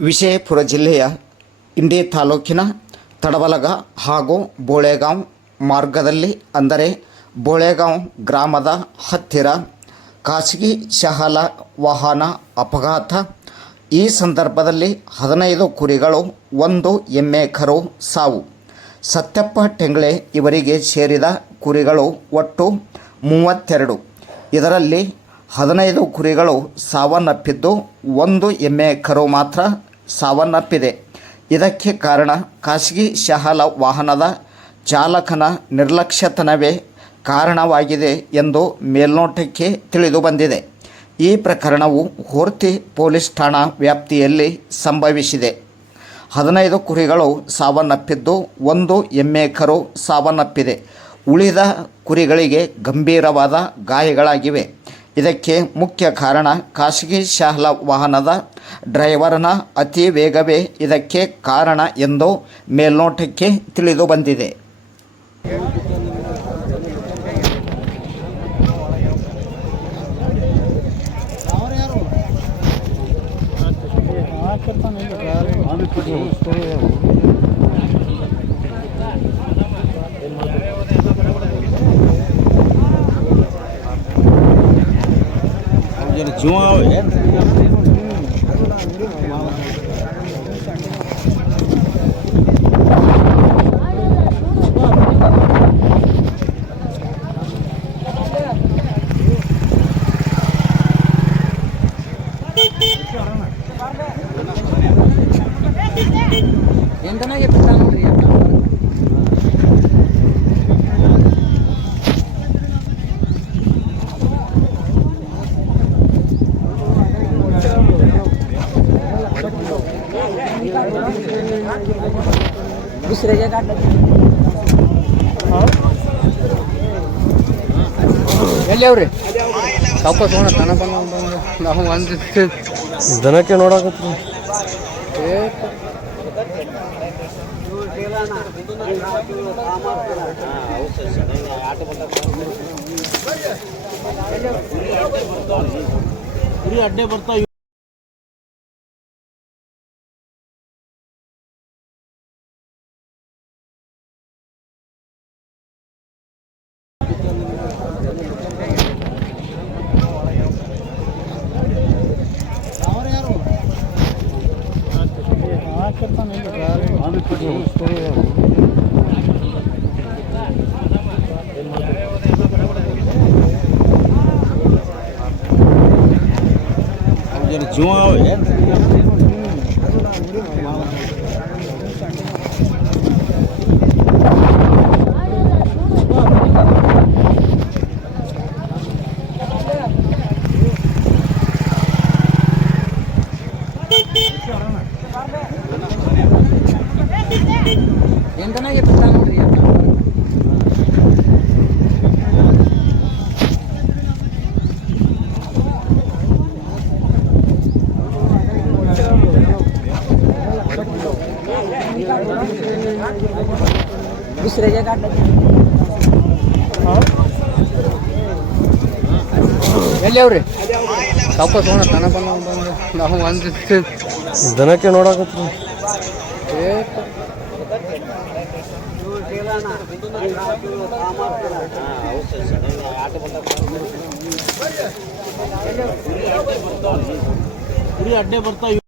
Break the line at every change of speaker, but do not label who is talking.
ವಿಜಯಪುರ ಜಿಲ್ಲೆಯ ಇಂಡಿ ತಾಲೂಕಿನ ತಡವಲಗ ಹಾಗೂ ಬೋಳೆಗಾಂವ್ ಮಾರ್ಗದಲ್ಲಿ ಅಂದರೆ ಬೋಳೆಗಾಂವ್ ಗ್ರಾಮದ ಹತ್ತಿರ ಖಾಸಗಿ ಶಹಲ ವಾಹನ ಅಪಘಾತ. ಈ ಸಂದರ್ಭದಲ್ಲಿ ಹದಿನೈದು ಕುರಿಗಳು, ಒಂದು ಎಮ್ಮೆ ಕರು ಸಾವು. ಸತ್ಯಪ್ಪ ಟೆಂಗ್ಳೆ ಇವರಿಗೆ ಸೇರಿದ ಕುರಿಗಳು ಒಟ್ಟು ಮೂವತ್ತೆರಡು. ಇದರಲ್ಲಿ ಹದಿನೈದು ಕುರಿಗಳು ಸಾವನ್ನಪ್ಪಿದ್ದು ಒಂದು ಎಮ್ಮೆ ಕರು ಮಾತ್ರ ಸಾವನ್ನಪ್ಪಿದೆ. ಇದಕ್ಕೆ ಕಾರಣ ಖಾಸಗಿ ಶಹಲ ವಾಹನದ ಚಾಲಕನ ನಿರ್ಲಕ್ಷ್ಯತನವೇ ಕಾರಣವಾಗಿದೆ ಎಂದು ಮೇಲ್ನೋಟಕ್ಕೆ ತಿಳಿದು ಬಂದಿದೆ. ಈ ಪ್ರಕರಣವು ಹೋರ್ತಿ ಪೊಲೀಸ್ ಠಾಣಾ ವ್ಯಾಪ್ತಿಯಲ್ಲಿ ಸಂಭವಿಸಿದೆ. ಹದಿನೈದು ಕುರಿಗಳು ಸಾವನ್ನಪ್ಪಿದ್ದು ಒಂದು ಎಮ್ಮೆ ಕರು ಸಾವನ್ನಪ್ಪಿದೆ. ಉಳಿದ ಕುರಿಗಳಿಗೆ ಗಂಭೀರವಾದ ಗಾಯಗಳಾಗಿವೆ. ಇದಕ್ಕೆ ಮುಖ್ಯ ಕಾರಣ ಖಾಸಗಿ ಶಾಲಾ ವಾಹನದ ಡ್ರೈವರ್ನ ಅತಿ ವೇಗವೇ ಇದಕ್ಕೆ ಕಾರಣ ಎಂದು ಮೇಲ್ನೋಟಕ್ಕೆ ತಿಳಿದು ಬಂದಿದೆ.
ಜನ ಜೀವ ಅವೆ
ಎಂಟನಾಗೆ ಬಿಟ್ಟ ನೋಡ್ರಿ ಎಂಟ दुसऱ्याच्या काढलं ಎಲ್ಲಿ ಅವ್ರಿ ವಾಪಸ್ ಹೋಣ ತನ ಬಂದ ನಾವು ಒಂದು
ದನಕ್ಕೆ ನೋಡಕತ್ರಿ
ಕುರಿ ಅಡ್ಡೆ ಬರ್ತಾವ જો આવે ಅವೆ
ಎಂಟನಾಗೆ ಬಿಟ್ಟ ನೋಡ್ರಿ ಎಂಟ दुसऱ्याच्या काढलं ಎಲ್ಲಿ ಅವ್ರಿ ವಾಪಸ್
ದನಕ್ಕೆ ನೋಡಕತ್ರಿ.
ಅಡ್ಡೆ ಬರ್ತಾವ